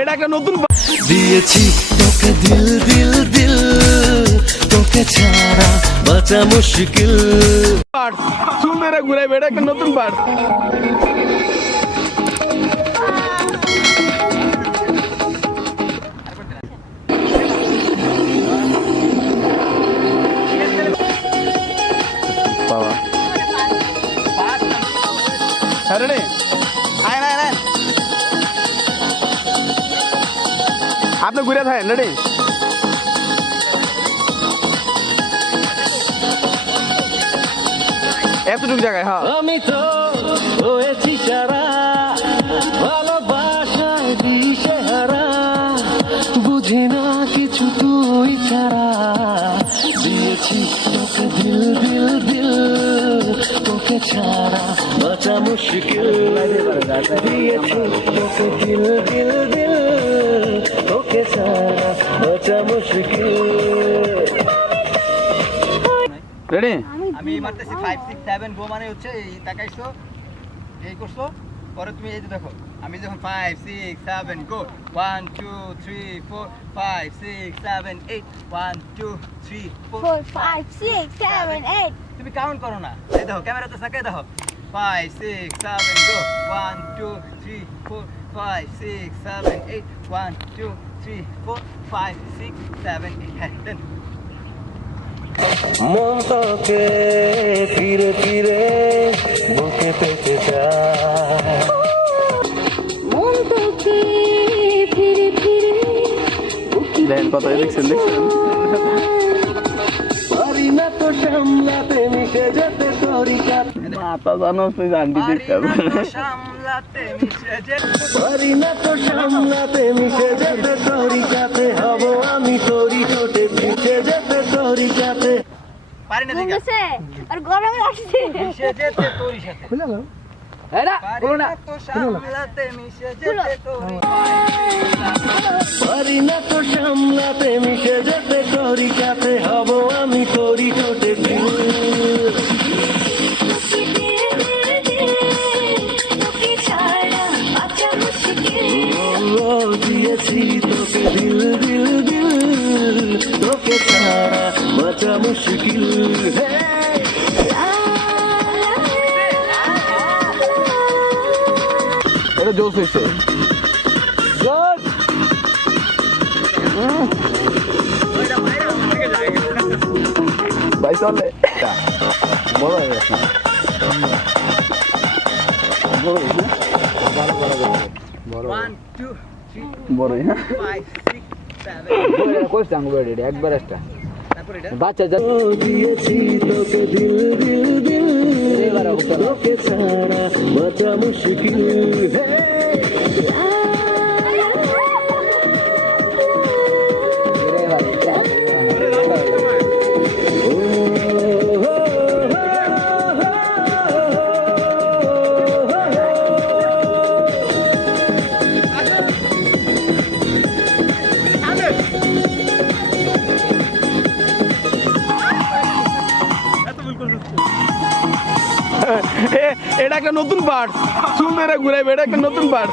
এটা একটা নতুন দিয়েছি তোকে দিল দিল দিল, তোকে ছাড়া বাঁচা মুশকিল। পার্ট চুল ধরে ঘুরাইবে, এটা একটা নতুন পার্ট। বাবা হ্যাঁ রে আয় না না আপনি ঘুরে থাকেন রেডি। এতটুকু জায়গায় হ্যাঁ আমি তো হয়েছি সারা ভালোবাসায় দিশেহারা, বুঝি না কিছু তুই ছাড়া। দিয়েছি তোকে দিল দিল দিল, তোকে ছাড়া বাঁচা মুশকিল। দিয়েছি তোকে দিল দিল দিল, তোকে ছাড়া বাঁচা মুশকিল। রেডি আমি মারতেছি 5 6 7 গো মানে হচ্ছে এই তাকাইছো এই করছো পরে তুমি এই যে দেখো আমি যখন 5 6 7 গো 1 2 3 4 5 6 7 8 1 2 3 4 5 6 7 8 তুমি কাউন্ট করো না এই দেখো ক্যামেরাতে তাকাই দেখো 5 6 7 গো 1 2 3 4 5 6 7 8 1 2 3 4 5 6 7 8 হ্যাঁ দেন মন তোকে ফিরে ফিরে বুকে পেতে চায়, মন তোকে ফিরে ফিরে দেন কত দেখছেন দেখছেন পারি না তো সামলাতে মিশে যেতে তোরই কাছে। মাথা জানো তুই জানবি দেখতে সামলাতে মিশে যে পারি না তো সামলাতে মিশে যেতে তোরই কাছে, হব আমি তোরই ঠোঁটে মিশে যেতে তোরই কাছে। পারি না দিকা গেছে আর গরমে আসছে মিশে যেতে তোরই সাথে খুলে নাও পারি না তো সামলাতে মিশে যেতে তোরই পারি না তো সামলাতে মিশে যেতে তোরই কাছে, হব আমি তোরই ঠোঁটে তোকে ছাড়া বাঁচা মুশকিল দিয়েছি তোকে দিল দিল দিল, তোকে ছাড়া বাঁচা মুশকিল। এটা জোস হয়েছে জোস ভাই চলে বড় হয়ে গেছে বড় হয়েছে বড় 1 2 বড় 3 5 6 7 কোচ চাঙ্গু রেডি একবার একটা তারপর এটা বাচ্চা যা দিয়েছি তোকে দিল দিল দিল, তোকে ছাড়া বাঁচা মুশকিল। এটা একটা নতুন পার্ট চুল ধরে ঘুরাইবে, এটা একটা নতুন পার্ট।